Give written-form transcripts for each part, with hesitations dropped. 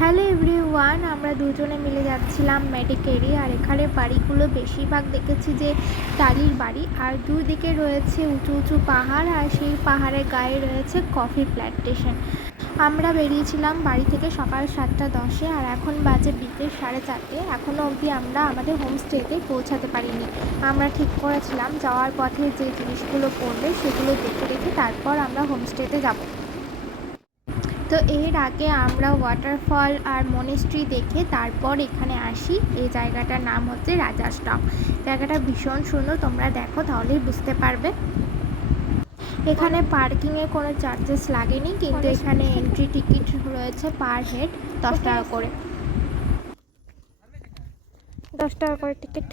Hello everyone, আমরা দুজনে মিলে যাচ্ছিলাম মেডিকেরি। আর এখানে বাড়িগুলো বেশিরভাগ দেখেছি যে টালির বাড়ি, আর দুই দিকে রয়েছে উঁচু উঁচু পাহাড়, আর সেই পাহাড়ের গায়ে রয়েছে কফি প্ল্যান্টেশন। আমরা বেরিয়েছিলাম বাড়ি থেকে সকাল 7:10-এ, আর এখন বাজে বিকেল 4:30। এখনও অবধি আমরা আমাদের হোমস্টেতে পৌঁছাতে পারিনি। আমরা ঠিক করেছিলাম যাওয়ার পথে যে জিনিসগুলো পড়বে সেগুলো দেখে রেখে তারপর আমরা হোমস্টেতে যাব। তো এর আগে আমরা ওয়াটারফল আর মনেস্ট্রি দেখে তারপর এখানে আসি। এই জায়গাটার নাম হচ্ছে রাজা স্টপ। জায়গাটা ভীষণ সুন্দর, তোমরা দেখো তাহলেই বুঝতে পারবে। এখানে পার্কিংয়ে কোনো চার্জেস লাগেনি, কিন্তু এখানে এন্ট্রি টিকিট রয়েছে পার হেড 10 টাকা করে। 10 টাকা করে টিকিট।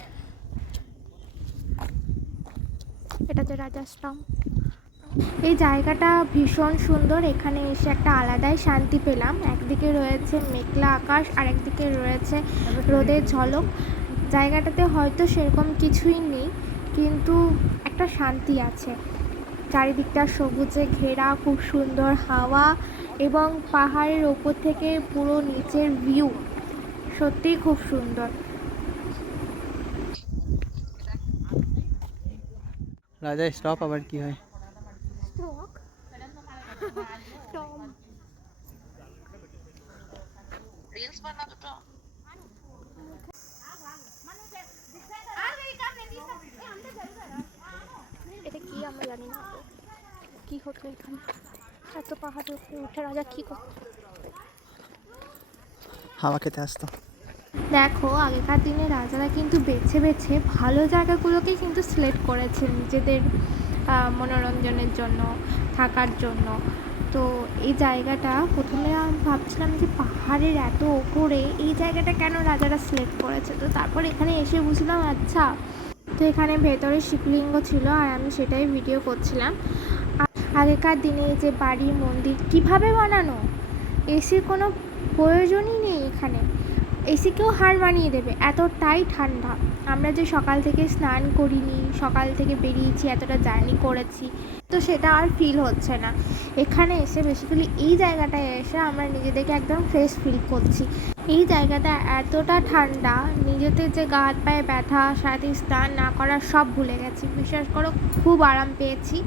এটা যে রাজা স্টপ। এই জায়গাটা ভীষণ সুন্দর, এখানে এসে একটা আলাদাই শান্তি পেলাম। একদিকে রয়েছে মেঘলা আকাশ আর একদিকে রয়েছে রোদের ঝলক। জায়গাটাতে হয়তো সেরকম কিছুই নেই, কিন্তু একটা শান্তি আছে। চারিদিকটা সবুজে ঘেরা, খুব সুন্দর হাওয়া এবং পাহাড়ের ওপর থেকে পুরো নিচের ভিউ সত্যিই খুব সুন্দর। রাজা স্টপ আবার কি হয়? এটা কি আমরা জানি না কি হতো এখানে। এত পাহাড়ে উপরে উঠে রাজা কি করতো? হাওয়া খেতে আসতো। দেখো, আগেকার দিনে রাজারা কিন্তু বেছে বেছে ভালো জায়গাগুলোকে কিন্তু সিলেক্ট করেছেন নিজেদের মনোরঞ্জনের জন্য, থাকার জন্য। তো এই জায়গাটা প্রথমে আমি ভাবছিলাম যে পাহাড়ের এত ওপরে এই জায়গাটা কেন রাজারা সিলেক্ট করেছে। তো তারপর এখানে এসে বুঝলাম আচ্ছা। তো এখানে ভেতরে শিবলিঙ্গ ছিল আর আমি সেটাই ভিডিও করছিলাম। আগেকার দিনে এই যে বাড়ি মন্দির কিভাবে বানানো, এসির কোনো প্রয়োজনই নেই এখানে। এসিকেও হার মানিয়ে দেবে, এতটাই ঠান্ডা। আমরা যে সকাল থেকে স্নান করিনি, সকাল থেকে বেরিয়েছি, এতটা জার্নি করেছি, তো সেটা আর ফিল হচ্ছে না। এখানে এসে বেসিক্যালি এই জায়গাটায় এসে আমরা নিজেদেরকে একদম ফ্রেশ ফিল করছি। এই জায়গাটা এতটা ঠান্ডা, নিজেদের যে গা হাত পায়ে ব্যথা, সারাদিন স্নান না করা সব ভুলে গেছি। বিশ্বাস করো, খুব আরাম পেয়েছি।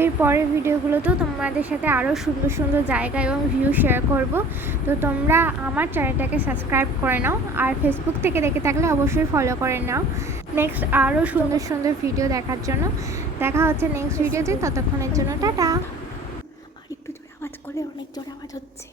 এর পরের ভিডিওগুলোতেও তোমাদের সাথে আরও সুন্দর সুন্দর জায়গা এবং ভিউ শেয়ার করব। তো তোমরা আমার চ্যানেলটাকে সাবস্ক্রাইব করে নাও, আর ফেসবুক থেকে দেখে থাকলে অবশ্যই ফলো করে নাও নেক্সট আরও সুন্দর সুন্দর ভিডিও দেখার জন্য। দেখা হচ্ছে নেক্সট ভিডিওতে, ততক্ষণের জন্য টাটা। আর একটু জোরে আওয়াজ করলে অনেক জোরে আওয়াজ হচ্ছে।